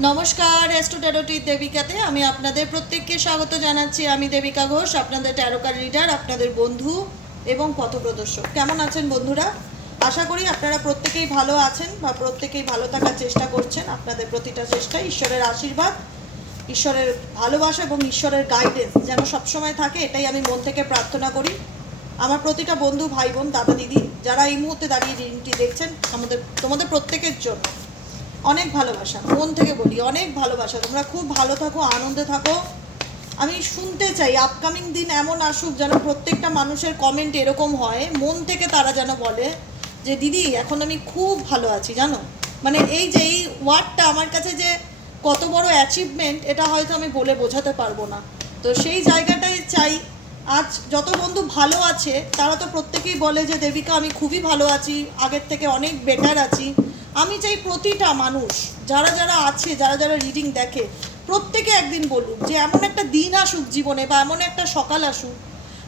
নমস্কার অ্যাস্ট্রো ট্যারোটির দেবিকাতে। আমি আপনাদের প্রত্যেককে স্বাগত জানাচ্ছি। আমি দেবিকা ঘোষ, আপনাদের ট্যারোকার রিডার আপনাদের বন্ধু এবং পথপ্রদর্শক কেমন আছেন বন্ধুরা? আশা করি আপনারা প্রত্যেকেই ভালো আছেন বা প্রত্যেকেই ভালো থাকার চেষ্টা করছেন। আপনাদের প্রতিটা চেষ্টা ঈশ্বরের আশীর্বাদ, ঈশ্বরের ভালোবাসা এবং ঈশ্বরের গাইডেন্স যেন সবসময় থাকে, এটাই আমি মন থেকে প্রার্থনা করি। আমার প্রতিটা বন্ধু, ভাই বোন, দাদা, দিদি, যারা এই মুহূর্তে দাঁড়িয়ে রিডিংটি দেখছেন, আমাদের, তোমাদের প্রত্যেকের জন্য। অনেক ভালোবাসা, মন থেকে বলি, অনেক ভালোবাসা। তোমরা খুব ভালো থাকো, আনন্দে থাকো। আমি শুনতে চাই আপকামিং দিন এমন আসুক যেন প্রত্যেকটা মানুষের কমেন্ট এরকম হয়, মন থেকে তারা যেন বলে যে, দিদি, এখন আমি খুব ভালো আছি, জানো? মানে এই যে, এই ওয়ার্ডটা আমার কাছে যে কত বড় অ্যাচিভমেন্ট এটা হয়তো আমি বলে বোঝাতে পারব না। তো সেই জায়গাটাই চাই আজ যত বন্ধু ভালো আছে, তারা তো প্রত্যেকেই বলে যে, দেবিকা, আমি খুবই ভালো আছি, আগের থেকে অনেক বেটার আছি। আমি চাই প্রতিটা মানুষ, যারা যারা আছে, যারা যারা রিডিং দেখে, প্রত্যেকে একদিন বলুক যে, এমন একটা দিন আসুক জীবনে বা এমন একটা সকাল আসুক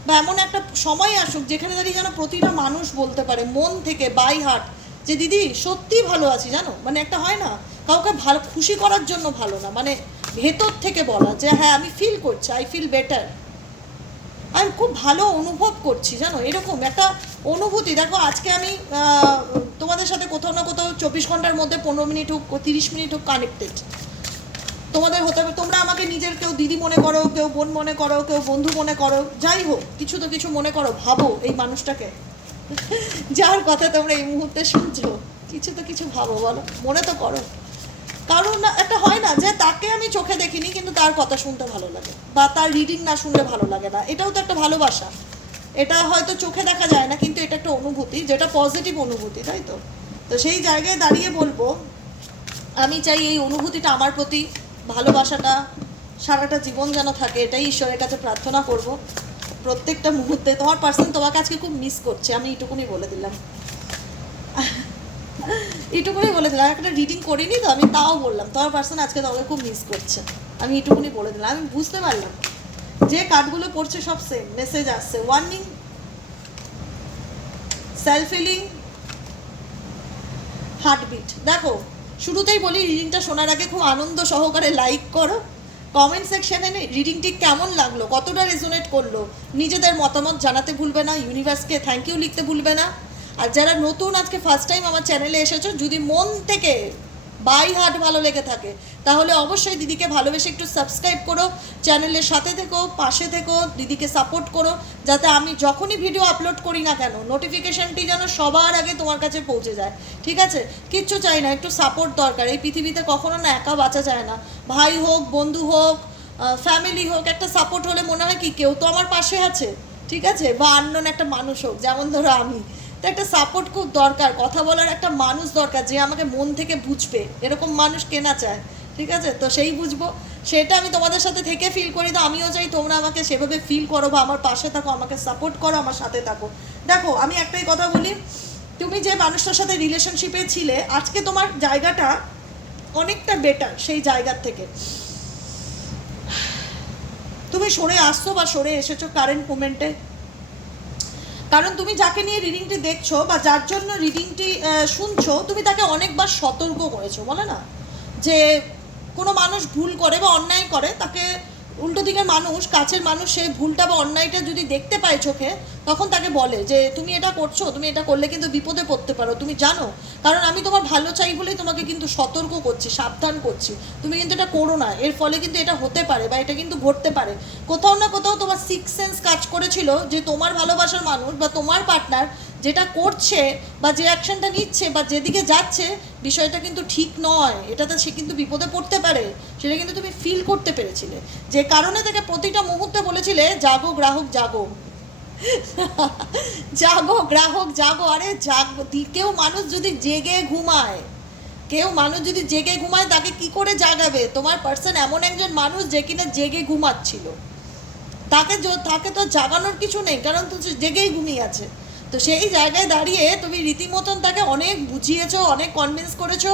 বা এমন একটা সময় আসুক যেখানে দাঁড়িয়ে যেন প্রতিটা মানুষ বলতে পারে, মন থেকে বাই হার্ট যে, দিদি সত্যি ভালো আছি, জানো? মানে একটা হয় না, কাউকে ভালো, খুশি করার জন্য ভালো না। মানে ভেতর থেকে বলা যে হ্যাঁ আমি ফিল করছি আই ফিল বেটার আমি খুব ভালো অনুভব করছি, জানো? এরকম একটা অনুভূতি। দেখো, আজকে আমি তোমাদের সাথে কোথাও না কোথাও চব্বিশ ঘণ্টার মধ্যে পনেরো মিনিট হোক, তিরিশ মিনিট হোক কানেক্টেড তোমাদের হতে হবে তোমরা আমাকে নিজের কেউ দিদি মনে করো, কেউ বোন মনে করো, কেউ বন্ধু মনে করো, যাই হোক, কিছু তো কিছু মনে করো, ভাবো এই মানুষটাকে। যার কথা তোমরা এই মুহূর্তে শুনছো, কিছু তো কিছু ভাবো, বলো। মনে তো করো। কারণ না একটা হয় না যে তাকে আমি চোখে দেখিনি কিন্তু তার কথা শুনতে ভালো লাগে বা তার রিডিং না শুনলে ভালো লাগে না। এটাও তো একটা ভালোবাসা। এটা হয়তো চোখে দেখা যায় না, কিন্তু এটা একটা অনুভূতি, যেটা পজিটিভ অনুভূতি, তাই তো? তো সেই জায়গায় দাঁড়িয়ে বলব, আমি চাই এই অনুভূতিটা আমার প্রতি ভালোবাসাটা সারাটা জীবন যেন থাকে, এটাই ঈশ্বরের কাছে প্রার্থনা করব। প্রত্যেকটা মুহূর্তে, তোমার পার্সন তোমার কাছে খুব মিস করছে, আমি এইটুকুনি বলে দিলাম। এইটুকুনি বলে দিলাম। একটা রিডিং করিনি তো, আমি তাও বললাম। তোমার পার্সন আজকে তোমাকে খুব মিস করছে। আমি এটুকুনি বলে দিলাম। আমি বুঝতে পারলাম। যে কার্ডগুলো পড়ছে সব সেম মেসেজ আসছে। ওয়ার্নিং সেলফ ফিলিং হার্টবিট দেখো, শুরুতেই বলি রিডিংটা শোনার আগে খুব আনন্দ সহকারে লাইক করো। কমেন্ট সেকশনে রিডিংটি কেমন লাগল? কতটা রেজোনেট করল? নিজেদের মতামত জানাতে ভুলবে না। ইউনিভার্সকে থ্যাংক ইউ লিখতে ভুলবে না। আর যারা নতুন আজকে ফার্স্ট টাইম আমার চ্যানেলে এসেছ, যদি মন থেকে বাই হার্ট ভালো লেগে থাকে, তাহলে অবশ্যই দিদিকে ভালোবেসে একটু সাবস্ক্রাইব করো চ্যানেলের সাথে থেকো, পাশে থেকো, দিদিকে সাপোর্ট করো, যাতে আমি যখনই ভিডিও আপলোড করি না কেন নোটিফিকেশনটি যেন সবার আগে তোমার কাছে পৌঁছে যায়। ঠিক আছে? কিচ্ছু চাই না, একটু সাপোর্ট দরকার। এই পৃথিবীতে কখনো না একা বাঁচা যায় না। ভাই হোক, বন্ধু হোক ফ্যামিলি হোক, একটা সাপোর্ট হলে মনে হয় কি, কেউ তো আমার পাশে আছে। ঠিক আছে? বা আননোন একটা মানুষ হোক, যেমন ধরো আমি। তো একটা সাপোর্ট খুব দরকার, কথা বলার একটা মানুষ দরকার যে আমাকে মন থেকে বুঝবে, এরকম মানুষ কেনা চায়, ঠিক আছে? তো সেই বুঝব, সেটা আমি তোমাদের সাথে থেকে ফিল করি, তো আমিও চাই তোমরা আমাকে সেভাবে ফিল করো বা আমার পাশে থাকো, আমাকে সাপোর্ট করো, আমার সাথে থাকো। দেখো, আমি একটাই কথা বলি, তুমি যে মানুষটার সাথে রিলেশনশিপে ছিলে, আজকে তোমার জায়গাটা অনেকটা বেটার সেই জায়গার থেকে। তুমি সরে আসছো বা সরে এসেছ কারেন্ট মোমেন্টে কারণ তুমি যাকে নিয়ে রিডিংটি দেখছ বা যার জন্য রিডিংটি শুনছো, তুমি তাকে অনেকবার সতর্ক করেছ, বলে না? যে কোনো মানুষ ভুল করে বা অন্যায় করে, তাকে উল্টো দিকের মানুষ, কাছের মানুষ সে ভুলটা বা অন্যায়টা যদি দেখতে পায় চোখে, তখন তাকে বলে যে, তুমি এটা করছ, তুমি এটা করলে কিন্তু বিপদে পড়তে পারো, তুমি জানো। কারণ আমি তোমার ভালো চাই বলেই তোমাকে কিন্তু সতর্ক করছি, সাবধান করছি। তুমি কিন্তু এটা করো না, এর ফলে কিন্তু এটা হতে পারে বা এটা কিন্তু ঘটতে পারে। কোথাও না কোথাও তোমার সিক্স সেন্স কাজ করেছিল যে, তোমার ভালোবাসার মানুষ বা তোমার পার্টনার যেটা করছে বা যে অ্যাকশনটা নিচ্ছে বা যেদিকে যাচ্ছে, বিষয়টা কিন্তু ঠিক নয়। এটাতে সে কিন্তু বিপদে পড়তে পারে। সেটা কিন্তু তুমি ফিল করতে পেরেছিলে। যে কারণে তাকে প্রতিটা মুহূর্তে বলেছিলে, জাগো গ্রাহক, জাগো। জাগো গ্রাহক, জাগো। আরে জাগো কেউ মানুষ যদি জেগে ঘুমায়, কেউ মানুষ যদি জেগে ঘুমায়, তাকে কি করে জাগাবে? তোমার পার্সন এমন একজন মানুষ যে কিনা জেগে ঘুমাচ্ছিল। তাকে তাকে তো জাগানোর কিছু নেই, কারণ তো জেগেই ঘুমিয়ে আছে। তো সেই জায়গায় দাঁড়িয়ে তুমি রীতিমতন তাকে অনেক বুঝিয়েছো, অনেক কনভিন্স করেছ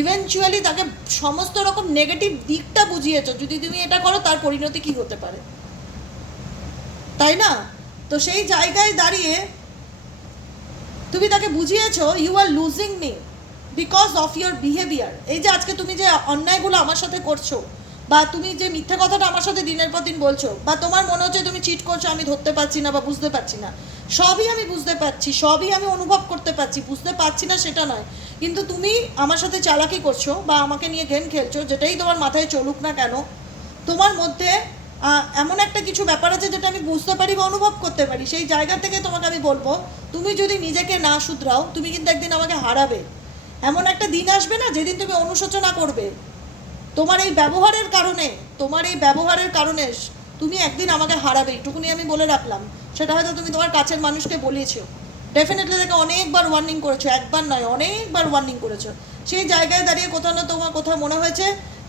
ইভেনচুয়ালি তাকে সমস্ত রকম নেগেটিভ দিকটা বুঝিয়েছো। যদি তুমি এটা করো, তার পরিণতি কি হতে পারে? তাই না? তো সেই জায়গায় দাঁড়িয়ে তুমি তাকে বুঝিয়েছো you are losing me because of your behaviour এই যে আজকে তুমি যে অন্যায়গুলো আমার সাথে করছ বা তুমি যে মিথ্যে কথাটা আমার সাথে দিনের পর দিন বলছো, বা তোমার মনে হচ্ছে তুমি চিট করছ, আমি ধরতে পারছি না বা বুঝতে পারছি না, সবই আমি বুঝতে পারছি, সবই আমি অনুভব করতে পারছি, বুঝতে পারছি না সেটা নয়। কিন্তু তুমি আমার সাথে চালাকি করছ বা আমাকে নিয়ে গেম খেলছো, যেটাই তোমার মাথায় চলুক না কেন, তোমার মধ্যে এমন একটা কিছু ব্যাপার আছে যেটা আমি বুঝতে পারি বা অনুভব করতে পারি। সেই জায়গা থেকে তোমাকে আমি বলব, তুমি যদি নিজেকে না শুধরাও, তুমি কিন্তু একদিন আমাকে হারাবে। এমন একটা দিন আসবে না যেদিন তুমি অনুশোচনা করবে। তোমার এই ব্যবহারের কারণে, তোমার এই ব্যবহারের কারণে তুমি একদিন আমাকে হারাবে এইটুকুনি আমি বলে রাখলাম। সেটা হয়তো তুমি তোমার কাছের মানুষকে বলেছ। ডেফিনেটলি তাকে অনেকবার ওয়ার্নিং করেছ, একবার নয়, অনেকবার ওয়ার্নিং করেছ। সেই জায়গায় দাঁড়িয়ে কোথাও না তোমার কোথাও মনে হয়েছে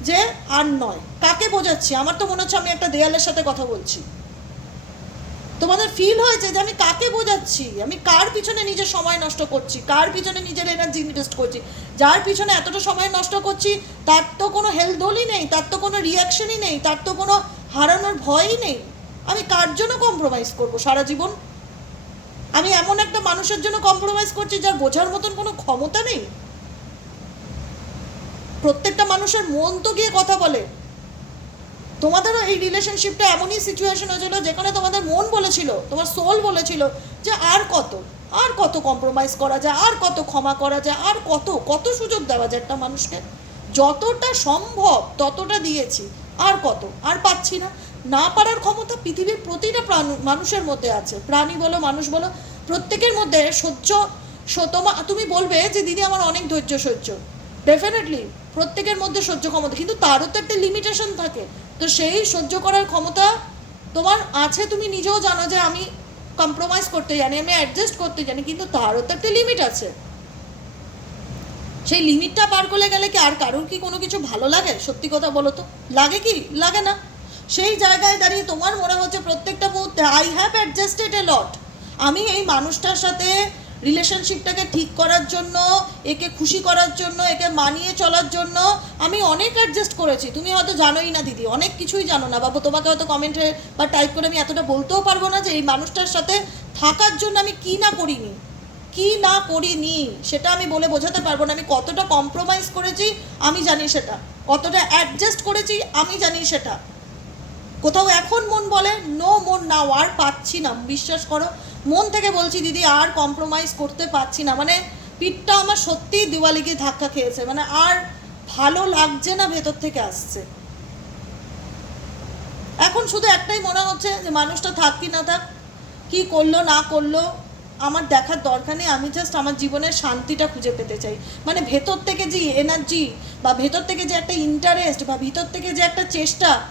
যে, আর নয়। কাকে বোঝাচ্ছি? আমার তো মনে হচ্ছে আমি একটা দেয়ালের সাথে কথা বলছি। তোমাদের ফিল হয়েছে যে আমি কাকে বোঝাচ্ছি? আমি কার পিছনে নিজের সময় নষ্ট করছি? কার পিছনে নিজের এনার্জি ইনভেস্ট করছি? যার পিছনে এতটা সময় নষ্ট করছি, তার তো কোনো হেলদোলই নেই, তার তো কোনো রিয়াকশনই নেই, তার তো কোনো হারানোর ভয়ই নেই। আমি কার জন্য কম্প্রোমাইজ করব সারা জীবন? আমি এমন একটা মানুষের জন্য কম্প্রোমাইজ করছি যার বোঝার মতন কোনো ক্ষমতা নেই? প্রত্যেকটা মানুষের মন তো গিয়ে কথা বলে। তোমাদেরও এই রিলেশনশিপটা এমনই সিচুয়েশন হয়েছিল যেখানে তোমাদের মন বলেছিল, তোমার সোল বলেছিল যে আর কত আর কত কম্প্রোমাইজ করা যায়, আর কত ক্ষমা করা যায়, আর কত কত সুযোগ দেওয়া যায় একটা মানুষকে। যতটা সম্ভব ততটা দিয়েছি, আর কত, আর পাচ্ছি না। না পারার ক্ষমতা পৃথিবীর প্রতিটা প্রাণ, মানুষের মধ্যে আছে। প্রাণী বলো, মানুষ বলো, প্রত্যেকের মধ্যে সহ্য তোমা তুমি বলবে যে, দিদি, আমার অনেক ধৈর্য সহ্য। ডেফিনেটলি প্রত্যেকের মধ্যে সহ্য ক্ষমতা, কিন্তু তারও তো একটা লিমিটেশন থাকে। তো সেই সহ্য করার ক্ষমতা তোমার আছে, তুমি নিজেও জানো যে আমি কম্প্রোমাইজ করতে জানি, আমি অ্যাডজাস্ট করতে জানি, কিন্তু তারও তো একটা লিমিট আছে। সেই লিমিটটা পার করে গেলে কি আর কারোর কি কোনো কিছু ভালো লাগে? সত্যি কথা বলো তো। লাগে কি? লাগে না। সেই জায়গায় দাঁড়িয়ে তোমার মনে হচ্ছে প্রত্যেকটা মুহূর্তে I have adjusted a lot আমি এই মানুষটার সাথে রিলেশনশিপটাকে ঠিক করার জন্য, একে খুশি করার জন্য, একে মানিয়ে চলার জন্য আমি অনেক অ্যাডজাস্ট করেছি। তুমি হয়তো জানোই না, দিদি, অনেক কিছুই জানো না। বাবু, তোমাকে হয়তো কমেন্টে বা টাইপ করে আমি এতটা বলতেও পারব না যে এই মানুষটার সাথে থাকার জন্য আমি কি না করিনি। কি না করিনি, সেটা আমি বলে বোঝাতে পারব না। আমি কতটা কম্প্রোমাইজ করেছি, আমি জানি সেটা। কতটা অ্যাডজাস্ট করেছি, আমি জানি সেটা। কোথাও এখন মন বলে নো মন নাও, আর পাচ্ছি না। বিশ্বাস করো মন থেকে বলছি, দিদি, আর কম্প্রোমাইজ করতে পারছি না। মানে পিঠটা আমার সত্যিই দিওয়ালিকে ধাক্কা খেয়েছে। মানে আর ভালো লাগছে না ভেতর থেকে আসছে। এখন শুধু একটাই মনে হচ্ছে যে মানুষটা থাক কি না থাক, কি করল, না করল, আমার দেখার দরকার নেই। আমি জাস্ট আমার জীবনের শান্তিটা খুঁজে পেতে চাই। মানে ভেতর থেকে যে এনার্জি বা ভেতর থেকে যে একটা ইন্টারেস্ট বা ভিতর থেকে যে একটা চেষ্টা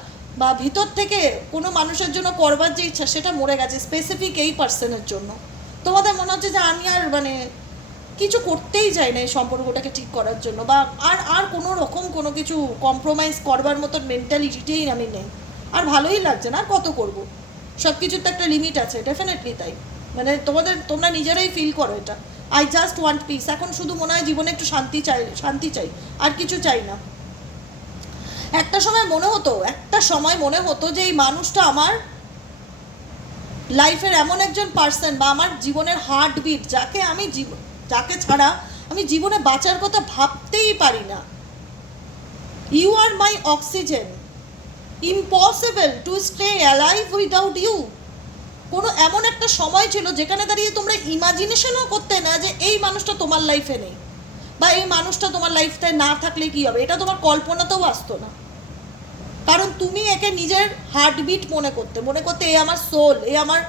বা ভিতর থেকে কোনো মানুষের জন্য করবার যে ইচ্ছা, সেটা মরে গেছে স্পেসিফিক এই পার্সনের জন্য। তোমাদের মনে হচ্ছে যে আমি আর মানে কিছু করতেই চাই না এই সম্পর্কটাকে ঠিক করার জন্য, বা আর আর কোনো রকম কোনো কিছু কম্প্রোমাইজ করবার মতন মেন্টালিটিটাই আমি নেই। আর ভালোই লাগছে না, আর কত করব? সব কিছুর তো একটা লিমিট আছে ডেফিনেটলি তাই। মানে তোমাদের, তোমরা নিজেরাই ফিল করো এটা। আই জাস্ট ওয়ান্ট পিস এখন শুধু মনে হয় জীবনে একটু শান্তি চাই শান্তি চাই, আর কিছু চাই না। একটা সময় মনে হতো, একটা সময় মনে হতো যে এই মানুষটা আমার লাইফের এমন একজন পার্সন বা আমার জীবনের হার্ট বিট যাকে আমি যাকে ছাড়া আমি জীবনে বাঁচার কথা ভাবতেই পারি না। You are my oxygen impossible to stay alive without you কোনো এমন একটা সময় ছিল যেখানে দাঁড়িয়ে তোমরা ইমাজিনেশনও করতে না যে এই মানুষটা তোমার লাইফে নেই। বা এই মানুষটা তোমার লাইফটায় না থাকলে কি হবে? এটা তোমার কল্পনাতেও আসতো না। কারণ তুমি একে নিজের হার্টবিট মনে করতে মনে করতে এ আমার সোল এ আমার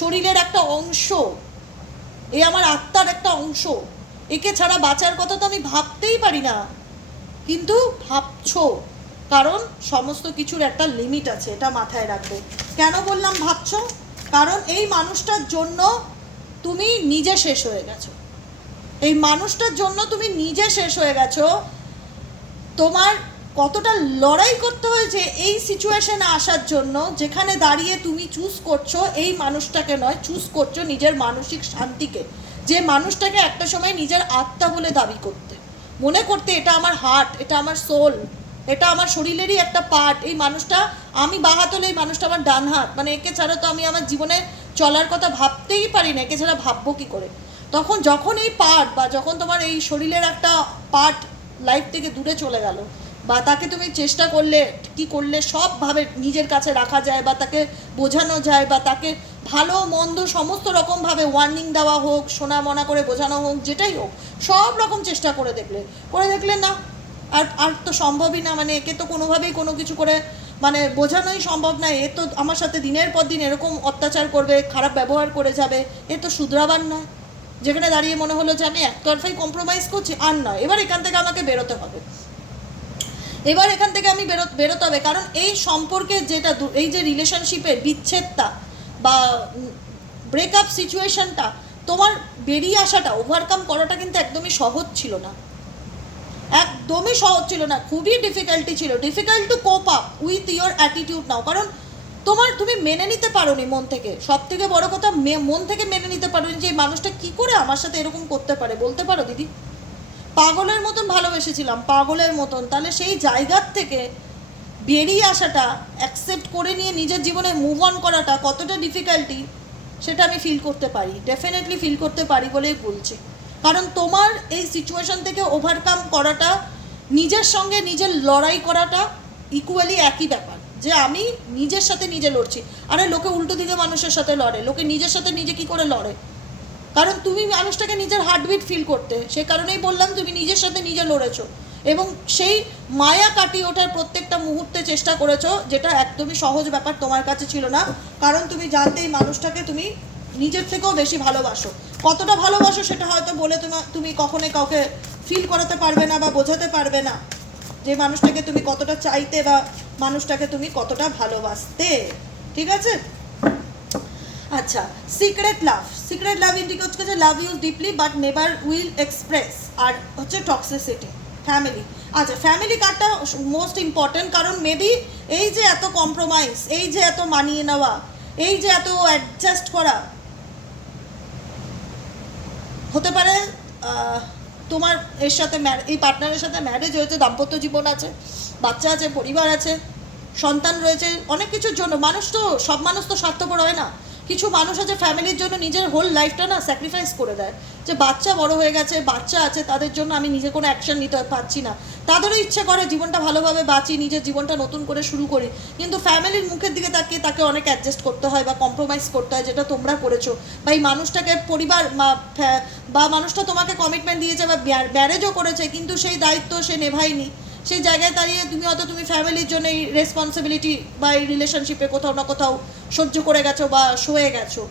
শরীরের একটা অংশ, এ আমার আত্মার একটা অংশ। একে ছাড়া বাঁচার কথা তো আমি ভাবতেই পারি না। কিন্তু ভাবছ, কারণ সমস্ত কিছুর একটা লিমিট আছে, এটা মাথায় রাখবে। কেন বললাম ভাবছ? কারণ এই মানুষটার জন্য তুমি নিজে শেষ হয়ে গেছো। এই মানুষটার জন্য তুমি নিজে শেষ হয়ে গেছো। তোমার কতটা লড়াই করতে হয়েছে এই সিচুয়েশনে আসার জন্য, যেখানে দাঁড়িয়ে তুমি চুজ করছ এই মানুষটাকে নয় চুজ করছ নিজের মানসিক শান্তিকে। যে মানুষটাকে একটা সময় নিজের আত্মা বলে দাবি করতে। মনে করতে এটা আমার হার্ট এটা আমার সোল এটা আমার শরীরেরই একটা পার্ট এই মানুষটা, আমি বাঁ হাত হলে এই মানুষটা আমার ডান হাত। মানে একে ছাড়া তো আমি আমার জীবনে চলার কথা ভাবতেই পারি না, একে ছাড়া ভাববো কী করে? তখন যখন এই পার্ট বা যখন তোমার এই শরীরের একটা পার্ট লাইফ থেকে দূরে চলে গেল, বা তাকে তুমি চেষ্টা করলে, কি করলে সবভাবে নিজের কাছে রাখা যায় বা তাকে বোঝানো যায় বা তাকে ভালো, মন্দ সমস্ত রকমভাবে ওয়ার্নিং দেওয়া হোক শোনা মনা করে বোঝানো হোক, যেটাই হোক, সব রকম চেষ্টা করে দেখলে। করে দেখলে না, আর আর তো সম্ভবই না মানে একে তো কোনোভাবেই কোনো কিছু করে মানে বোঝানোই সম্ভব না। এ তো আমার সাথে দিনের পর দিন এরকম অত্যাচার করবে, খারাপ ব্যবহার করে যাবে, এ তো শুধরাবার নয়। যেখানে দাঁড়িয়ে মনে হলো যে আমি একতরফাই কম্প্রোমাইজ করছি, আর নয়। এবার এখান থেকে আমাকে বেরোতে হবে। এবার এখান থেকে আমি বেরো বেরোতে হবে। কারণ এই সম্পর্কে যেটা এই যে রিলেশনশিপের বিচ্ছেদটা বা ব্রেকআপ সিচুয়েশনটা তোমার বেরিয়ে আসাটা ওভারকাম করাটা কিন্তু একদমই সহজ ছিল না। একদমই সহজ ছিল না। খুবই ডিফিকাল্টি ছিল। Difficult to cope up with your attitude now কারণ তোমার তুমি মেনে নিতে পারোনি মন থেকে। সব থেকে বড় কথা মন থেকে মেনে নিতে পারোনি যে এই মানুষটা কি করে আমার সাথে এরকম করতে পারে, বলতে পারো দিদি? পাগলের মতন ভালোবেসেছিলাম, পাগলের মতন। তাহলে সেই জায়গার থেকে বেরিয়ে আসাটা অ্যাকসেপ্ট করে নিয়ে নিজের জীবনে মুভ অন করাটা কতটা ডিফিকাল্টি সেটা আমি ফিল করতে পারি। ডেফিনেটলি ফিল করতে পারি বলেই বলছি। কারণ তোমার এই সিচুয়েশন থেকে ওভারকাম করাটা, নিজের সঙ্গে নিজের লড়াই করাটা ইকুয়ালি একই ব্যাপার। যে আমি নিজের সাথে নিজে লড়ছি। আরে লোকে উল্টো দিকে মানুষের সাথে লড়ে, লোকে নিজের সাথে নিজে কি করে লড়ে? কারণ তুমি মানুষটাকে নিজের হার্টবিট ফিল করতে, সে কারণেই বললাম তুমি নিজের সাথে নিজে লড়েছো। এবং সেই মায়া কাটিয়ে ওঠার প্রত্যেকটা মুহূর্তে চেষ্টা করেছ, যেটা একদমই সহজ ব্যাপার তোমার কাছে ছিল না। কারণ তুমি জানতে এই মানুষটাকে তুমি নিজের থেকেও বেশি ভালোবাসো। কতটা ভালোবাসো সেটা হয়তো বলে তোমার তুমি কখনোই কাউকে ফিল করাতে পারবে না বা বোঝাতে পারবে না। যে মানুষটাকে তুমি কতটা চাইতে বা মানুষটাকে তুমি কতটা ভালোবাসতে। ঠিক আছে? আচ্ছা secret love secret love indicate হচ্ছে যে love you deeply but never will express আর হচ্ছে টক্সিসিটি ফ্যামিলি আচ্ছা ফ্যামিলি কার্ডটা মোস্ট ইম্পর্টেন্ট কারণ মেবি এই যে এত কম্প্রোমাইজ এই যে এত মানিয়ে নেওয়া, এই যে এত অ্যাডজাস্ট করা, হতে পারে তোমার এর সাথে এই পার্টনারের সাথে ম্যারেজ হয়েছে, দাম্পত্য জীবন আছে, বাচ্চা আছে, পরিবার আছে, সন্তান রয়েছে, অনেক কিছুর জন্য। মানুষ তো, সব মানুষ তো স্বার্থপর হয় না। কিছু মানুষ আছে ফ্যামিলির জন্য নিজের হোল লাইফটা না স্যাক্রিফাইস করে দেয়। যে বাচ্চা বড় হয়ে গেছে, বাচ্চা আছে, তাদের জন্য আমি নিজে কোনো অ্যাকশন নিতে পারছি না। তাদেরও ইচ্ছে করে জীবনটা ভালোভাবে বাঁচি, নিজের জীবনটা নতুন করে শুরু করি। কিন্তু ফ্যামিলির মুখের দিকে তাকিয়ে তাকে অনেক অ্যাডজাস্ট করতে হয় বা কম্প্রোমাইজ করতে হয়, যেটা তোমরা করেছ। বা এই মানুষটাকে পরিবার বা- মানুষটা তোমাকে কমিটমেন্ট দিয়েছে বা ম্যারেজও করেছে, কিন্তু সেই দায়িত্ব সে নেভায়নি। সেই জায়গায় দাঁড়িয়ে তুমি অত তুমি ফ্যামিলির জন্য এই রেসপন্সিবিলিটি বা এই রিলেশনশিপে কোথাও না কোথাও সহ্য করে গেছো বা সয়ে গেছো।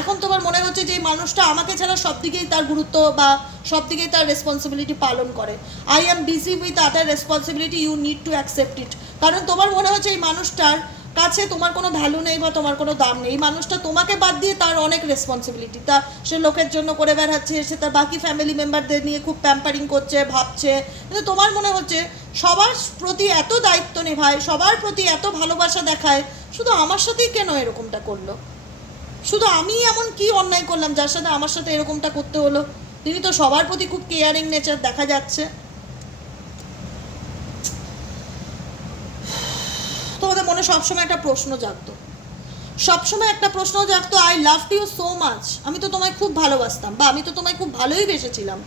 এখন তোমার মনে হচ্ছে যে এই মানুষটা আমাকে ছাড়া সব দিকেই তার গুরুত্ব বা সব দিকেই তার রেসপন্সিবিলিটি পালন করে। I am busy with other responsibility you need to accept it কারণ তোমার মনে হচ্ছে এই মানুষটার কাছে তোমার কোনো ভ্যালু নেই বা তোমার কোনো দাম নেই মানুষটা তোমাকে বাদ দিয়ে তার অনেক রেসপন্সিবিলিটি তা সে লোকের জন্য করে বেড়াচ্ছে, সে তার বাকি ফ্যামিলি মেম্বারদের নিয়ে খুব প্যাম্পারিং করছে, ভাবছে। কিন্তু তোমার মনে হচ্ছে সবার প্রতি এত দায়িত্ব নেভায়, সবার প্রতি এত ভালোবাসা দেখায়, শুধু আমার সাথেই কেন এরকমটা করল? শুধু আমি এমন কি অন্যায় করলাম যার সাথে আমার সাথে এরকমটা করতে হলো? তিনি তো সবার প্রতি খুব কেয়ারিং নেচার দেখা যাচ্ছে তোমাদের মনে সবসময় একটা প্রশ্ন জাগত। সবসময় একটা প্রশ্ন জাগত I love you so much আমি তো তোমায় খুব ভালোবাসতাম বা আমি তো তোমায় খুব ভালোই বেসেছিলাম।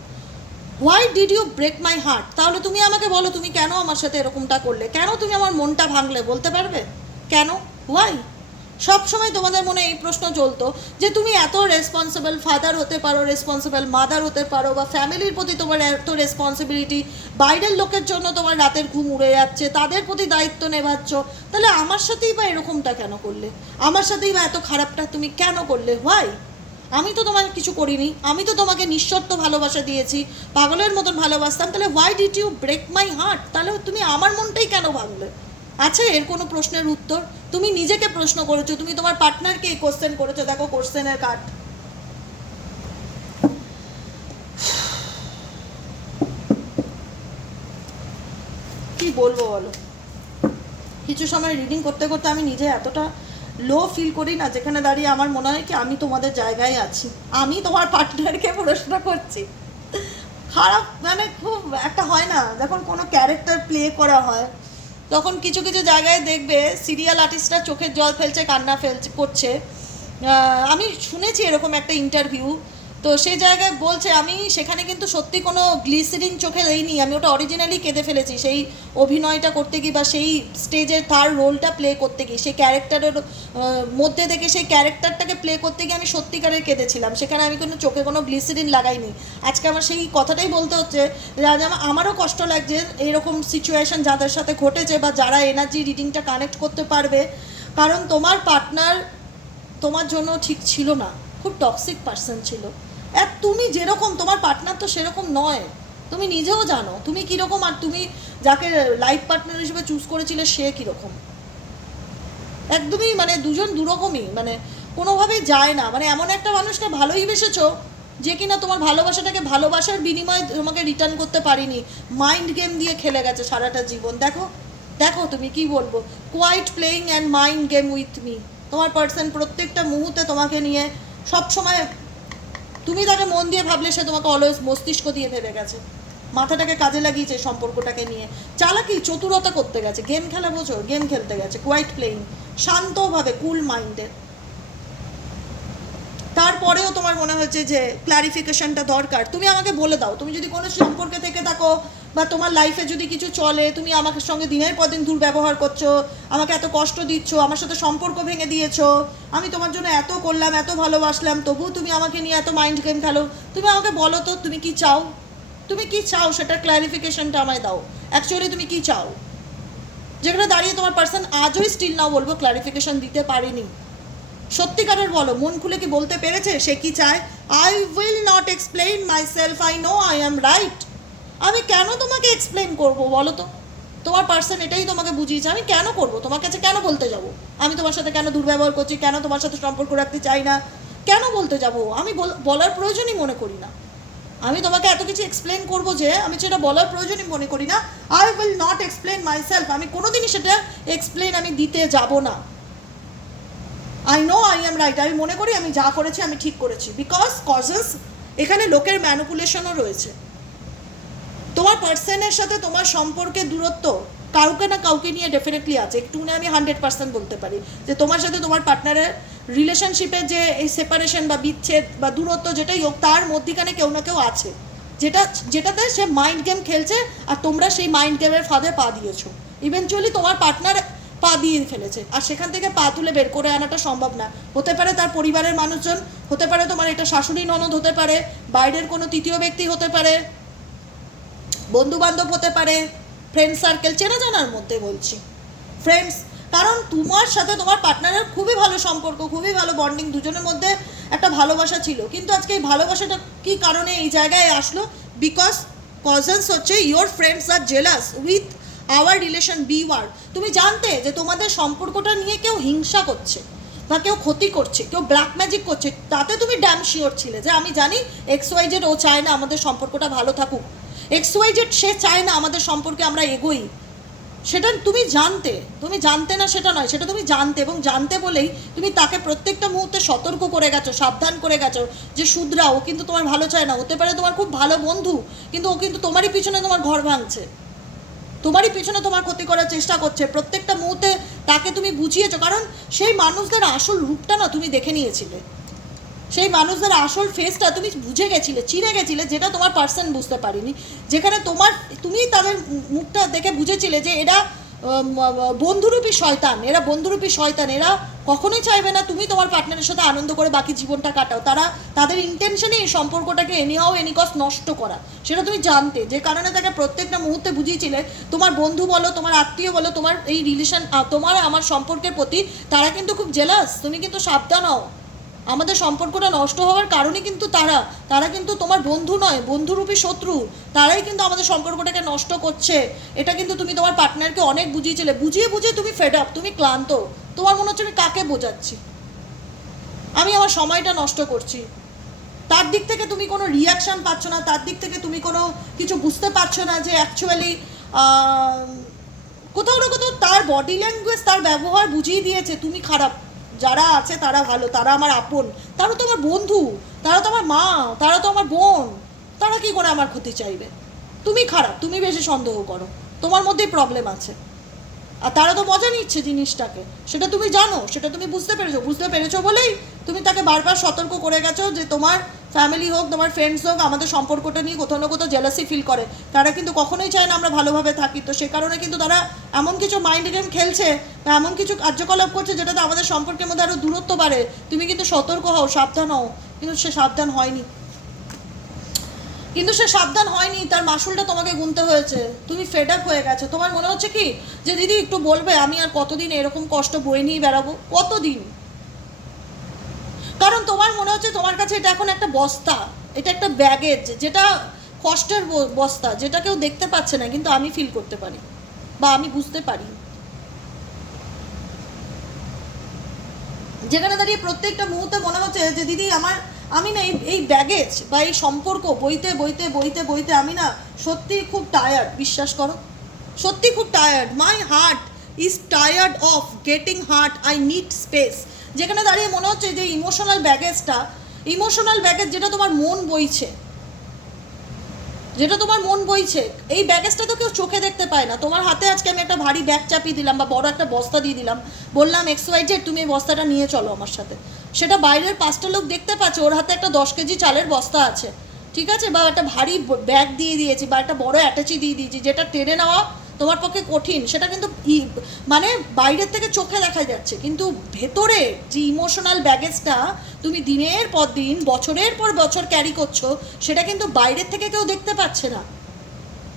Why did you break my heart তাহলে তুমি আমাকে বলো, তুমি কেন আমার সাথে এরকমটা করলে? কেন তুমি আমার মনটা ভাঙলে? বলতে পারবে? কেন? হোয়াই সব সময় তোমাদের মনে এই প্রশ্ন চলতো যে তুমি এত রেসপন্সিবল ফাদার হতে পারো রেসপন্সিবল মাদার হতে পারো বা ফ্যামিলির প্রতি তোমার এত রেসপন্সিবিলিটি বাইরের লোকের জন্য তোমার রাতের ঘুম উড়ে যাচ্ছে, তাদের প্রতি দায়িত্ব নেভাচ্ছ, তাহলে আমার সাথেই বা এরকমটা কেন করলে? আমার সাথেই বা এত খারাপটা তুমি কেন করলে? হোয়াই আমি তো তোমাকে কিছু করিনি, আমি তো তোমাকে নিঃশর্ত ভালোবাসা দিয়েছি, পাগলের মতন ভালোবাসতাম, তাহলে why did you break my heart তাহলে তুমি আমার মনটাই কেন ভাঙলে? আচ্ছা এর কোনো প্রশ্নের উত্তর? তুমি নিজেকে প্রশ্ন করেছ, তুমি তোমার পার্টনারকে এই কোশ্চেন করেছ, দেখো কোশ্চেনের কার্ড কি বলব বলো? কিছু সময় রিডিং করতে করতে আমি নিজে এতটা লো ফিল করি না, যেখানে দাঁড়িয়ে আমার মনে হয় কি আমি তোমাদের জায়গায় আছি। আমি তোমার পার্টনারকে প্রশ্ন করছি। খারাপ মানে খুব একটা হয় না, যখন কোনো ক্যারেক্টার প্লে করা হয় তখন কিছু কিছু জায়গায় দেখবে সিরিয়াল আর্টিস্টরা চোখের জল ফেলছে, কান্না ফেলছে, করছে। আমি শুনেছি এরকম একটা ইন্টারভিউ তো সেই জায়গায় বলছে, আমি সেখানে কিন্তু সত্যি কোনো গ্লিসারিন চোখে দেইনি, আমি ওটা অরিজিনালি কেঁদে ফেলেছি। সেই অভিনয়টা করতে গিয়ে বা সেই স্টেজের তার রোলটা প্লে করতে গিয়ে, সেই ক্যারেক্টারের মধ্যে থেকে সেই ক্যারেক্টারটাকে প্লে করতে গিয়ে আমি সত্যিকারের কেঁদেছিলাম। সেখানে আমি কোনো চোখে কোনো গ্লিসারিন লাগাইনি। আজকে আমার সেই কথাটাই বলতে হচ্ছে যে আমারও কষ্ট লাগছে এরকম সিচুয়েশন যাদের সাথে ঘটেছে বা যারা এনার্জি রিডিংটা কানেক্ট করতে পারবে। কারণ তোমার পার্টনার তোমার জন্য ঠিক ছিল না। খুব টক্সিক পার্সন ছিল। আর তুমি যেরকম, তোমার পার্টনার তো সেরকম নয়। তুমি নিজেও জানো, তুমি কীরকম আর তুমি যাকে লাইফ পার্টনার হিসেবে চুজ করেছিলে, সে কীরকম। একদমই মানে দুজন দুরকমই মানে কোনোভাবেই যায় না। মানে এমন একটা মানুষকে ভালোই বেসেছো যে কিনা তোমার ভালোবাসাটাকে ভালোবাসার বিনিময়ে তোমাকে রিটার্ন করতে পারিনি। মাইন্ড গেম দিয়ে খেলে গেছে সারাটা জীবন। দেখো দেখো তুমি কি বলব? Quite playing and mind game with me তোমার পার্সন প্রত্যেকটা মুহূর্তে তোমাকে নিয়ে সব সময় তুমি তাকে মন দিয়ে ভাবলে সে তোমাকে অলওয়েজ মস্তিষ্ক দিয়ে ভেবে গেছে। মাথাটাকে কাজে লাগিয়েছে সম্পর্কটাকে নিয়ে। চালাকি চতুরতা করতে গেছে। গেম খেলা বোঝো, গেম খেলতে গেছে। কোয়াইট প্লেইং শান্তভাবে কুল মাইন্ডের তারপরেও তোমার মনে হচ্ছে যে ক্লারিফিকেশনটা দরকার। তুমি আমাকে বলে দাও। তুমি যদি কোনো সম্পর্কে থেকে থাকো বা তোমার লাইফে যদি কিছু চলে, তুমি আমাকে সঙ্গে দিনের পর দিন দুর্ব্যবহার করছ, আমাকে এত কষ্ট দিচ্ছ, আমার সাথে সম্পর্ক ভেঙে দিয়েছ, আমি তোমার জন্য এত করলাম, এত ভালোবাসলাম, তবুও তুমি আমাকে নিয়ে এত মাইন্ড গেম খেলো। তুমি আমাকে বলো তো, তুমি কি চাও? তুমি কি চাও? সেটার ক্লারিফিকেশনটা আমায় দাও। অ্যাকচুয়ালি তুমি কি চাও? যেখানে দাঁড়িয়ে তোমার পার্সন আজই স্টিল নাও বলব ক্লারিফিকেশন দিতে পারেনি। সত্যিকারের বলো, মন খুলে কি বলতে পেরেছে? সে কি চায়? I will not explain myself I know I am right আমি কেন তোমাকে এক্সপ্লেন করব বলো তো? তোমার পার্সন এটাই তোমাকে বুঝিয়েছে। আমি কেন করব? তোমার কাছে কেন বলতে যাব? আমি তোমার সাথে কেন দুর্ব্যবহার করছি? কেন তোমার সাথে সম্পর্ক রাখতে চাই না? কেন বলতে যাব? আমি বল- বলার প্রয়োজনই মনে করি না। আমি তোমাকে এত কিছু এক্সপ্লেন করব যে, আমি সেটা বলার প্রয়োজনই মনে করি না। I will not explain myself আমি কোনোদিনই সেটা এক্সপ্লেন আমি দিতে যাব না। I know I am right আমি মনে করি আমি যা করেছি আমি ঠিক করেছি। বিকজ কজেস এখানে লোকের ম্যানুপুলেশনও রয়েছে। তোমার পার্সনের সাথে তোমার সম্পর্কে দূরত্ব কাউকে না কাউকে নিয়ে ডেফিনেটলি আছে। একটু না আমি হান্ড্রেড পার্সেন্ট বলতে পারি যে তোমার সাথে তোমার পার্টনারের রিলেশনশিপের যে এই সেপারেশন বা বিচ্ছেদ বা দূরত্ব যেটাই হোক, তার মধ্যিখানে কেউ না কেউ আছে। যেটা, যেটাতে সে মাইন্ড গেম খেলছে আর তোমরা সেই মাইন্ড গেমের ফাঁদে পা দিয়েছ। ইভেনচুয়ালি তোমার পার্টনার পা দিয়ে ফেলেছে। আর সেখান থেকে পা তুলে বের করে আনাটা সম্ভব না। হতে পারে তার পরিবারের মানুষজন, হতে পারে তোমার এটা শাশুড়ি ননদ হতে পারে, বাইরের কোনো তৃতীয় ব্যক্তি হতে পারে বন্ধু বান্ধব হতে পারে ফ্রেন্ড সার্কেল চেনা জানার মধ্যে বলছি। ফ্রেন্ডস কারণ তোমার সাথে তোমার পার্টনারের খুবই ভালো সম্পর্ক, খুবই ভালো বন্ডিং দুজনের মধ্যে একটা ভালোবাসা ছিল। কিন্তু আজকে এই ভালোবাসাটা কি কারণে এই জায়গায় আসলো? বিকজ কজন্স হচ্ছে your friends are jealous with our relation beware তুমি জানতে যে তোমাদের সম্পর্কটা নিয়ে কেউ হিংসা করছে, বা কেউ ক্ষতি করছে, কেউ ব্ল্যাক ম্যাজিক করছে, তাতে তুমি ড্যাম শিওর ছিলে যে আমি জানি এক্স ওয়াই জেড ও চায় না আমাদের সম্পর্কটা ভালো থাকুক। এক্স ওয়াই জেড সে চায় না আমাদের সম্পর্কে আমরা এগোই। সেটা তুমি জানতে তুমি জানতে না সেটা নয়, সেটা তুমি জানতে এবং জানতে বলেই তুমি তাকে প্রত্যেকটা মুহূর্তে সতর্ক করে গেছো, সাবধান করে গেছো যে শুধরা ও কিন্তু তোমার ভালো চায় না, হতে পারে তোমার খুব ভালো বন্ধু, কিন্তু ও কিন্তু তোমারই পিছনে তোমার ঘর ভাঙছে। তোমারই পিছনে তোমার ক্ষতি করার চেষ্টা করছে, প্রত্যেকটা মুহূর্তে তাকে তুমি বুঝিয়েছো, কারণ সেই মানুষদের আসল রূপটা না তুমি দেখে নিয়েছিলে। সেই মানুষদের আসল ফেসটা তুমি বুঝে গেছিলে, চিনে গেছিলে, যেটা তোমার পার্সন বুঝতে পারিনি। যেখানে তোমার, তুমি তাদের মুখটা দেখে বুঝেছিলে যে এরা বন্ধুরূপী শয়তান, এরা বন্ধুরূপী শয়তান, এরা কখনোই চাইবে না তুমি তোমার পার্টনারের সাথে আনন্দ করে বাকি জীবনটা কাটাও। তারা, তাদের ইন্টেনশনই এই সম্পর্কটাকে এনিহাও এনিকস নষ্ট করা। সেটা তুমি জানতে, যে কারণে তাকে প্রত্যেকটা মুহূর্তে বুঝিয়েছিলে, তোমার বন্ধু বলো, তোমার আত্মীয় বলো, তোমার এই রিলেশন তোমার, আমার সম্পর্কের প্রতি তারা কিন্তু খুব জেলাস তুমি কিন্তু সাবধান হও। আমাদের সম্পর্কটা নষ্ট হওয়ার কারণে কিন্তু তারা তারা কিন্তু তোমার বন্ধু নয়, বন্ধুরূপী শত্রু। তারাই কিন্তু আমাদের সম্পর্কটাকে নষ্ট করছে। এটা কিন্তু তুমি তোমার পার্টনারকে অনেক বুঝিয়েছিলে। বুঝিয়ে বুঝিয়ে তুমি ফেড আপ তুমি ক্লান্ত। তোমার মনে হচ্ছে আমি কাকে বোঝাচ্ছি? আমি আমার সময়টা নষ্ট করছি। তার দিক থেকে তুমি কোনো রিয়াকশন পাচ্ছ না, তার দিক থেকে তুমি কোনো কিছু বুঝতে পারছ না যে অ্যাকচুয়ালি কোথাও না কোথাও তার বডি ল্যাঙ্গুয়েজ তার ব্যবহার বুঝিয়ে দিয়েছে। তুমি খারাপ। যারা আছে তারা ভালো, তারা আমার আপন, তারা তো আমার বন্ধু, তারা তো আমার মা, তারা তো আমার বোন, তারা কি করে আমার ক্ষতি চাইবে? তুমি খারাপ, তুমি বেশি সন্দেহ করো, তোমার মধ্যেই প্রবলেম আছে। আর তারা তো মজা নিচ্ছে জিনিসটাকে। সেটা তুমি জানো, সেটা তুমি বুঝতে পেরেছ। বুঝতে পেরেছ বলেই তুমি তাকে বারবার সতর্ক করে গেছো যে তোমার ফ্যামিলি হোক, তোমার ফ্রেন্ডস হোক, আমাদের সম্পর্কটা নিয়ে কোথাও না কোথাও জেলাসি ফিল করে। তারা কিন্তু কখনোই চায় না আমরা ভালোভাবে থাকি। তো সে কারণে কিন্তু তারা এমন কিছু মাইন্ড গেম খেলছে বা এমন কিছু কার্যকলাপ করছে যেটাতে আমাদের সম্পর্কের মধ্যে আরও দূরত্ব বাড়ে। তুমি কিন্তু সতর্ক হও, সাবধান হও। কিন্তু সে সাবধান হয়নি। কিন্তু সে সাবধান হয়নি, তার মাসুলটা তোমাকে গুনতে হয়েছে। তুমি ফেড আপ হয়ে গেছো। তোমার মনে হচ্ছে কি যে, দিদি, একটু বলবে, আমি আর কতদিন এরকম কষ্ট বয়ে নিয়ে বেড়াবো? কতদিন? কারণ তোমার মনে হচ্ছে তোমার কাছে এটা এখন একটা বস্তা। এটা একটা ব্যাগেজ যেটা কষ্টের বস্তা, যেটা কেউ দেখতে পাচ্ছে না, কিন্তু আমি ফিল করতে পারি বা আমি বুঝতে পারি। যেখানে দাঁড়িয়ে প্রত্যেকটা মুহূর্তে মনে হচ্ছে যে, দিদি, আমার আমি না এই ব্যাগেজ বা এই সম্পর্ক বইতে বইতে বইতে বইতে আমি না সত্যি খুব টায়ার্ড বিশ্বাস করো। সত্যি খুব tired my heart is tired of getting hurt I need space যেখানে দাঁড়িয়ে মনে হচ্ছে যে ইমোশনাল ব্যাগেজটা ইমোশনাল ব্যাগেজ যেটা তোমার মন বইছে যেটা তোমার মন বইছে, এই ব্যাগেজটা তো কেউ চোখে দেখতে পায় না। তোমার হাতে আজকে আমি একটা ভারী ব্যাগ চাপিয়ে দিলাম বা বড় একটা বস্তা দিয়ে দিলাম। বললাম এক্স ওয়াই জেড তুমি এই বস্তাটা নিয়ে চলো আমার সাথে। সেটা বাইরের পাঁচটা লোক দেখতে পাচ্ছে, ওর হাতে একটা দশ কেজি চালের বস্তা আছে। ঠিক আছে? বা একটা ভারী ব্যাগ দিয়ে দিয়েছি, বা একটা বড় অ্যাটাচি দিয়ে দিয়েছি, যেটা টেনে নেওয়া তোমার পক্ষে কঠিন, সেটা কিন্তু মানে বাইরের থেকে চোখে দেখা যাচ্ছে। কিন্তু ভেতরে যে ইমোশনাল ব্যাগেজটা তুমি দিনের পর দিন, বছরের পর বছর ক্যারি করছ, সেটা কিন্তু বাইরের থেকে কেউ দেখতে পাচ্ছে না।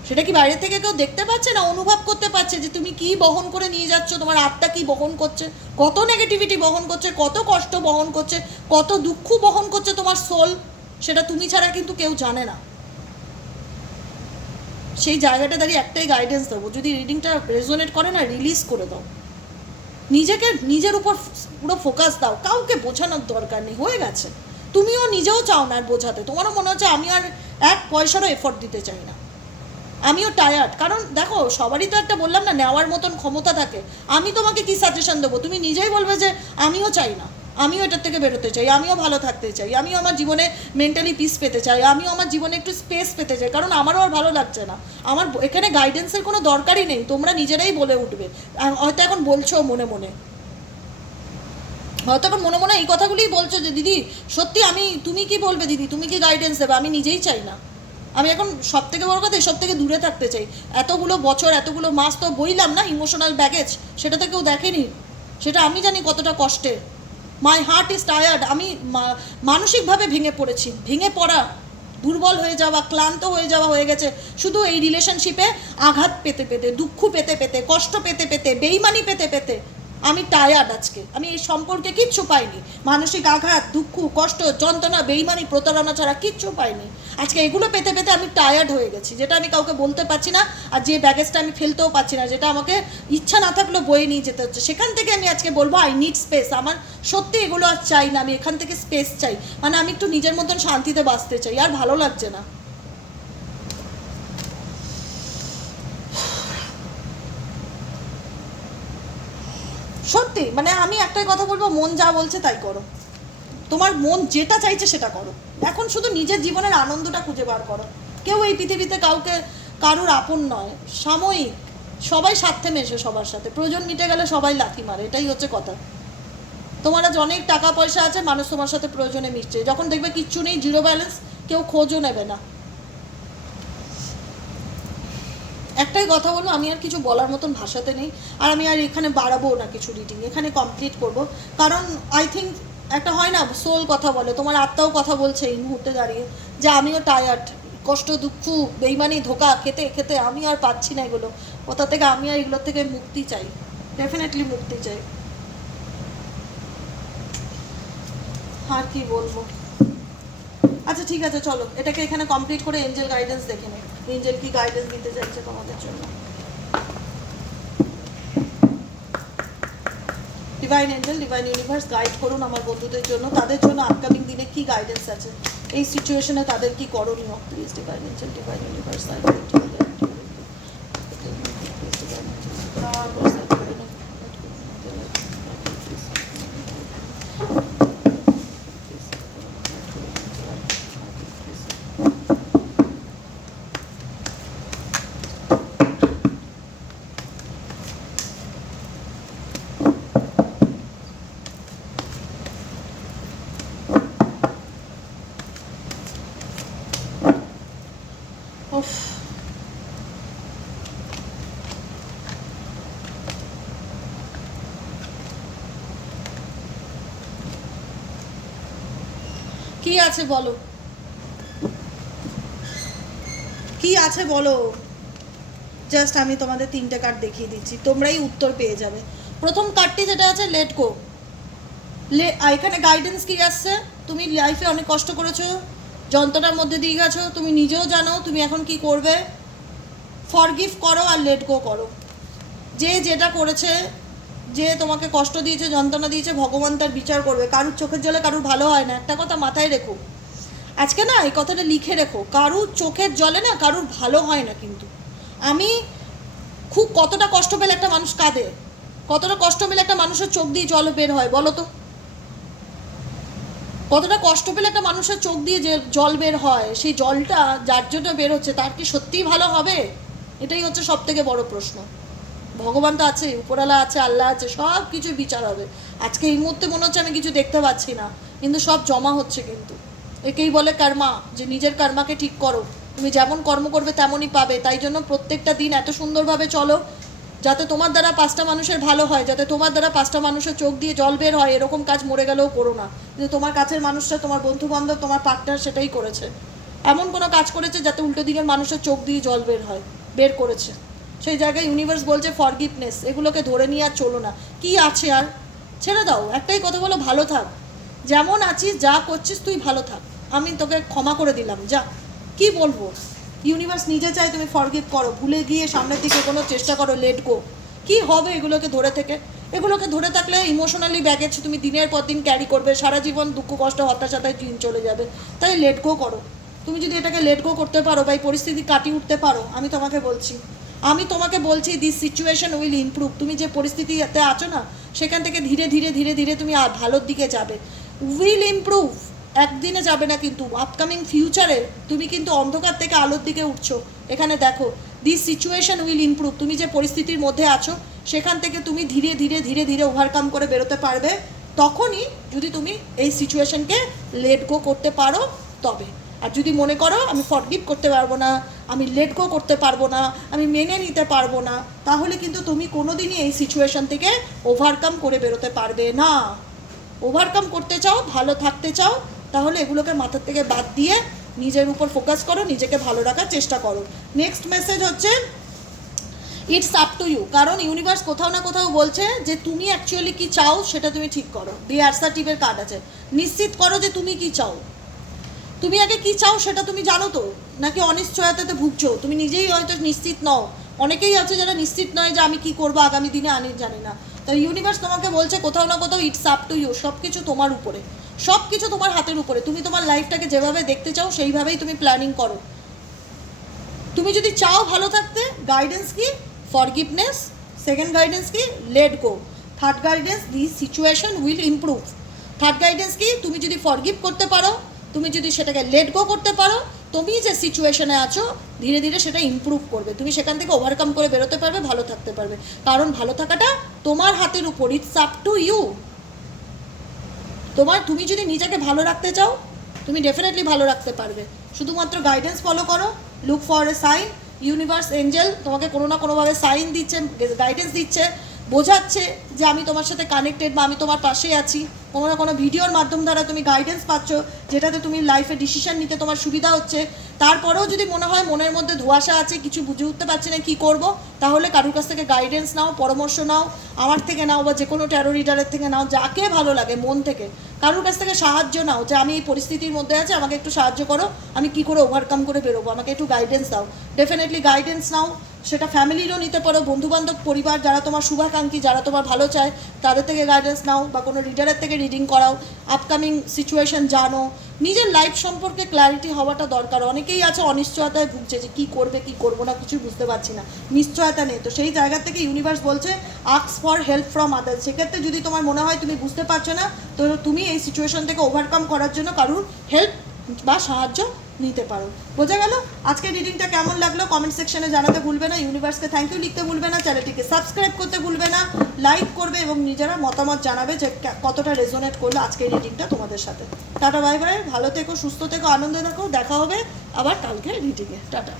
সেটা কি বাইরে থেকে কেউ দেখতে পাচ্ছে না, অনুভব করতে পারছে যে তুমি কি বহন করে নিয়ে যাচ্ছ, তোমার আত্মা কি বহন করছে, কত নেগেটিভিটি বহন করছে, কত কষ্ট বহন করছে, কত দুঃখ বহন করছে তোমার সোল সেটা তুমি ছাড়া কিন্তু কেউ জানে না। সেই জায়গাটা দাঁড়িয়ে একটাই গাইডেন্স দেবো। যদি রিডিংটা রেজোনেট করে না রিলিজ করে দাও। নিজেকে, নিজের উপর পুরো ফোকাস দাও। কাউকে বোঝানোর দরকার নেই, হয়ে গেছে। তুমিও নিজেও চাও না আর বোঝাতে। তোমারও মনে হচ্ছে আমি আর এক পয়সারও এফোর্ট দিতে চাই না। আমিও টায়ার্ড কারণ দেখো, সবারই তো একটা বললাম না, নেওয়ার মতন ক্ষমতা থাকে। আমি তোমাকে কি সাজেশন দেবো? তুমি নিজেই বলবে যে, আমিও চাই না। আমিও এটার থেকে বেরোতে চাই, আমিও ভালো থাকতে চাই, আমিও আমার জীবনে মেন্টালি পিস পেতে চাই, আমিও আমার জীবনে একটু স্পেস পেতে চাই, কারণ আমারও আর ভালো লাগছে না। আমার এখানে গাইডেন্সের কোনো দরকারই নেই, তোমরা নিজেরাই বলে উঠবে। হয়তো এখন বলছো মনে মনে। হয়তো এখন মনে মনে এই কথাগুলিই বলছো যে, দিদি, সত্যি আমি, তুমি কি বলবে দিদি? তুমি কি গাইডেন্স দেবে? আমি নিজেই চাই না। আমি এখন সব থেকে বড় কথা সব থেকে দূরে থাকতে চাই। এতগুলো বছর, এতগুলো মাস তো বইলাম না ইমোশনাল ব্যাগেজ সেটা তো কেউ দেখেনি। সেটা আমি জানি কতটা কষ্টের। মাই হার্ট ইজ টায়ার্ড আমি মানসিকভাবে ভেঙে পড়েছি। ভেঙে পড়া, দুর্বল হয়ে যাওয়া, ক্লান্ত হয়ে যাওয়া হয়ে গেছে। শুধু এই রিলেশনশিপে আঘাত পেতে পেতে, দুঃখ পেতে পেতে, কষ্ট পেতে পেতে, বেইমানি পেতে পেতে আমি টায়ার্ড আজকে। আমি এই সম্পর্কে কিচ্ছু পাইনি। মানসিক আঘাত, দুঃখ, কষ্ট, যন্ত্রণা, বেইমানি, প্রতারণা ছাড়া কিচ্ছু পাইনি। আজকে এগুলো পেতে পেতে আমি টায়ার্ড হয়ে গেছি। যেটা আমি কাউকে বলতে পারছি না আর যে ব্যাগেজটা আমি ফেলতেও পারছি না, যেটা আমাকে ইচ্ছা না থাকলেও বয়ে নিয়ে যেতে হচ্ছে। সেখান থেকে আমি আজকে বলব আই নিড স্পেস আমার সত্যি এগুলো আর চাই না। আমি এখান থেকে স্পেস চাই। মানে আমি একটু নিজের মতন শান্তিতে বাঁচতে চাই। আর ভালো লাগছে না। সত্যি মানে আমি একটাই কথা বলব, মন যা বলছে তাই করো। তোমার মন যেটা চাইছে সেটা করো। এখন শুধু নিজের জীবনের আনন্দটা খুঁজে বার করো। কেউ এই পৃথিবীতে কাউকে, কারুর আপন নয়, সাময়িক, সবাই স্বার্থে মেশে সবার সাথে। প্রয়োজন মিটে গেলে সবাই লাথি মারে, এটাই হচ্ছে কথা। তোমার আজ অনেক টাকা পয়সা আছে, মানুষ তোমার সাথে প্রয়োজনে মিশছে। যখন দেখবে কিচ্ছু নেই জিরো ব্যালেন্স কেউ খোঁজও নেবে না। একটাই কথা বলব, আমি আর কিছু বলার মতন ভাষাতে নেই, আর আমি আর এখানে বাড়াবো না কিছু রিডিং এখানে কমপ্লিট করব। কারণ আই থিঙ্ক একটা হয় না সোল কথা বলে, তোমার আত্মাও কথা বলছে এই মুহূর্তে দাঁড়িয়ে, যে আমিও টায়ার্ড কষ্ট, দুঃখ, বেইমানি, ধোকা, খেতে খেতে আমি আর পাচ্ছি না এগুলো। কোথা থেকে আমি আর এগুলোর থেকে মুক্তি চাই ডেফিনেটলি মুক্তি চাই। আর কি বলব? আচ্ছা ঠিক আছে, চলো। এটাকে এখানে কমপ্লিট করে এঞ্জেল গাইডেন্স দেখে নেই এঞ্জেল কি গাইডেন্স দিতে চাইছে তোমাদের জন্য? Divine angel divine universe guide করুন আমার বন্ধুদের জন্য। তাদের জন্য আপকামিং দিনে কি গাইডেন্স আছে? এই সিচুয়েশনে তাদের কি করণীয়? Please divine angel divine universe কি আছে বলো? কি আছে বলো? জাস্ট আমি তোমাদের তিনটে কার্ড দেখিয়ে দিচ্ছি। তোমরাই উত্তর পেয়ে যাবে। প্রথম কার্ডটি যেটা আছে লেট কো লে এখানে গাইডেন্স কি আসছে? তুমি লাইফে অনেক কষ্ট করেছ, যন্ত্রণার মধ্যে দিয়ে গেছো, তুমি নিজেও জানো তুমি এখন কি করবে। ফরগিভ করো আর লেট গো করো। যে যেটা করেছে যে তোমাকে কষ্ট দিয়েছে, যন্ত্রণা দিয়েছে, ভগবান তার বিচার করবে। কারুর চোখের জলে কারুর ভালো হয় না। একটা কথা মাথায় রেখো। আজকে না এই কথাটা লিখে রেখো। কারুর চোখের জলে না কারুর ভালো হয় না কিন্তু। আমি খুব কতটা কষ্ট পেলে একটা মানুষ কাঁদে? কতটা কষ্ট পেলে একটা মানুষের চোখ দিয়ে জল বের হয়, বলো তো? কতটা কষ্ট পেলে একটা মানুষের চোখ দিয়ে যে জল বের হয়, সেই জলটা যার জন্য বের হচ্ছে, তার কি সত্যিই ভালো হবে? এটাই হচ্ছে সব থেকে বড় প্রশ্ন। ভগবান তো আছে উপরালা আছে, আল্লাহ আছে, সব কিছু বিচার হবে। আজকে এই মুহূর্তে মনে হচ্ছে আমি কিছু দেখতে পাচ্ছি না, কিন্তু সব জমা হচ্ছে কিন্তু। একেই বলে কর্মা, যে নিজের কর্মাকে ঠিক করো। তুমি যেমন কর্ম করবে তেমনই পাবে, তাই জন্য প্রত্যেকটা দিন এত সুন্দরভাবে চলো, যাতে তোমার দ্বারা পাঁচটা মানুষের ভালো হয়, যাতে তোমার দ্বারা পাঁচটা মানুষের চোখ দিয়ে জল বের হয়, এরকম কাজ মরে গেলেও করো না। কিন্তু তোমার কাছের মানুষটা তোমার বন্ধু বান্ধব তোমার পার্টনার সেটাই করেছে। এমন কোনো কাজ করেছে যাতে উল্টো দিকের মানুষের চোখ দিয়ে জল বের হয়, বের করেছে। সেই জায়গায় ইউনিভার্স বলছে ফরগিভনেস এগুলোকে ধরে নিয়ে আর চলো না। কি আছে আর? ছেড়ে দাও, একটাই কথা বলো, ভালো থাক। যেমন আছিস, যা করছিস, তুই ভালো থাক। আমি তোকে ক্ষমা করে দিলাম, যা। কি বলব? ইউনিভার্স নিজে চাই তুমি ফরগিভ করো, ভুলে গিয়ে সামনের দিকে কোনো চেষ্টা করো লেট গো কি হবে এগুলোকে ধরে থেকে? এগুলোকে ধরে থাকলে ইমোশনালি ব্যাগেজ তুমি দিনের পর দিন ক্যারি করবে, সারা জীবন দুঃখ, কষ্ট হতাশাতায় দিন চলে যাবে। তাই লেট গো করো। তুমি যদি এটাকে লেট গো করতে পারো বা এই পরিস্থিতি কাটিয়ে উঠতে পারো, আমি তোমাকে বলছি। আমি তোমাকে বলছি দিস সিচুয়েশন উইল ইমপ্রুভ তুমি যে পরিস্থিতিতে আছো না, সেখান থেকে ধীরে ধীরে ধীরে ধীরে তুমি ভালোর দিকে যাবে। উইল ইমপ্রুভ একদিনে যাবে না কিন্তু। আপকামিং ফিউচারে তুমি কিন্তু অন্ধকার থেকে আলোর দিকে উঠছো। এখানে দেখো দিস সিচুয়েশন উইল ইমপ্রুভ তুমি যে পরিস্থিতির মধ্যে আছো, সেখান থেকে তুমি ধীরে ধীরে ধীরে ধীরে ওভারকাম করে বেরোতে পারবে। তখনই যদি তুমি এই সিচুয়েশনকে লেট গো করতে পারো, তবে। আর যদি মনে করো, আমি ফরগিভ করতে পারব না আমি লেট গো করতে পারব না, আমি মেনে নিতে পারব না, তাহলে কিন্তু তুমি কোনো দিনই এই সিচুয়েশন থেকে ওভারকাম করে বেরোতে পারবে না। ওভারকাম করতে চাও, ভালো থাকতে চাও, তাহলে এগুলোকে মাথার থেকে বাদ দিয়ে নিজের উপর ফোকাস করো, নিজেকে ভালো রাখার চেষ্টা করো। নেক্সট মেসেজ হচ্ছে ইটস আপ টু ইউ কারণ ইউনিভার্স কোথাও না কোথাও বলছে যে তুমি অ্যাকচুয়ালি কি চাও সেটা তুমি ঠিক করো। দি অ্যাসার্টিভের কার্ড আছে। নিশ্চিত করো যে তুমি কি চাও। তুমি আগে কি চাও সেটা তুমি জানো তো? নাকি অনিশ্চয়তাতে ভুগছো? তুমি নিজেই হয়তো নিশ্চিত নও। অনেকেই আছে যারা নিশ্চিত নয় যে আমি কি করব আগামী দিনে আনি জানি না। তাই ইউনিভার্স তোমাকে বলছে, কোথাও না কোথাও ইটস আপ টু ইউ সব কিছু তোমার উপরে। সব কিছু তোমার হাতের উপরে। তুমি তোমার লাইফটাকে যেভাবে দেখতে চাও, সেইভাবেই তুমি প্ল্যানিং করো। তুমি যদি চাও ভালো থাকতে গাইডেন্স কি? ফরগিভনেস সেকেন্ড গাইডেন্স কি? Let go third guidance the situation will improve third guidance কি? তুমি যদি ফরগিভ করতে পারো তুমি যদি সেটাকে লেট গো করতে পারো, তুমি যে সিচুয়েশনে আছো, ধীরে ধীরে সেটা ইমপ্রুভ করবে। তুমি সেখান থেকে ওভারকাম করে বেরোতে পারবে, ভালো থাকতে পারবে। কারণ ভালো থাকাটা তোমার হাতের উপর ইটস আপ টু ইউ তোমার, তুমি যদি নিজেকে ভালো রাখতে চাও, তুমি ডেফিনেটলি ভালো রাখতে পারবে। শুধুমাত্র গাইডেন্স ফলো করো look for a sign universe angel তোমাকে কোনো না কোনোভাবে সাইন দিচ্ছে গাইডেন্স দিচ্ছে। বোঝাচ্ছে যে আমি তোমার সাথে কানেক্টেড বা আমি তোমার পাশে আছি। কোনো না কোনো ভিডিওর মাধ্যম দ্বারা তুমি গাইডেন্স পাচ্ছ, যেটাতে তুমি লাইফে ডিসিশন নিতে তোমার সুবিধা হচ্ছে। তারপরেও যদি মনে হয় মনের মধ্যে ধোঁয়াশা আছে, কিছু বুঝে উঠতে পারছি না কী করব, তাহলে কারুর কাছ থেকে গাইডেন্স নাও, পরামর্শ নাও, আমার থেকে নাও বা যে কোনো ট্যারো রিডারের থেকে নাও, যাকে ভালো লাগে, মন থেকে। কারুর কাছ থেকে সাহায্য নাও, যে আমি এই পরিস্থিতির মধ্যে আছি, আমাকে একটু সাহায্য করো, আমি কি করে ওভারকাম করে বেরোবো, আমাকে একটু গাইডেন্স দাও। ডেফিনেটলি গাইডেন্স নাও সেটা ফ্যামিলিরও নিতে পারো, বন্ধুবান্ধব, পরিবার, যারা তোমার শুভাকাঙ্ক্ষী, যারা তোমার ভালো চায়, তাদের থেকে গাইডেন্স নাও বা কোনো রিডারের থেকে রিডিং করাও আপকামিং সিচুয়েশন জানো। নিজের লাইফ সম্পর্কে ক্ল্যারিটি হওয়াটা দরকার। অনেকেই আছে অনিশ্চয়তায় ভুগছে যে কী করবে, কী করব না কিছু বুঝতে পারছি না। নিশ্চয়তা নেই। তো সেই জায়গা থেকে ইউনিভার্স বলছে asks for help from others সেক্ষেত্রে যদি তোমার মনে হয় তুমি বুঝতে পারছ না, তো তুমি এই সিচুয়েশন থেকে ওভারকাম করার জন্য কারুর হেল্প বা সাহায্য নিতে পারো। বোঝা গেল? আজকে রিডিংটা কেমন লাগল কমেন্ট সেকশনে জানাতে ভুলবে না ইউনিভার্সকে থ্যাংক ইউ লিখতে ভুলবে না চ্যানেলটিকে সাবস্ক্রাইব করতে ভুলবে না লাইক করবে এবং নিজেরা মতামত জানাবে যে কতটা রেজোনেট করল আজকে রিডিংটা তোমাদের সাথে। টাটা বাই বাই ভালো থেকো, সুস্থ থেকো, আনন্দ থেকো। দেখা হবে আবার কালকে রিডিংয়ে টাটা।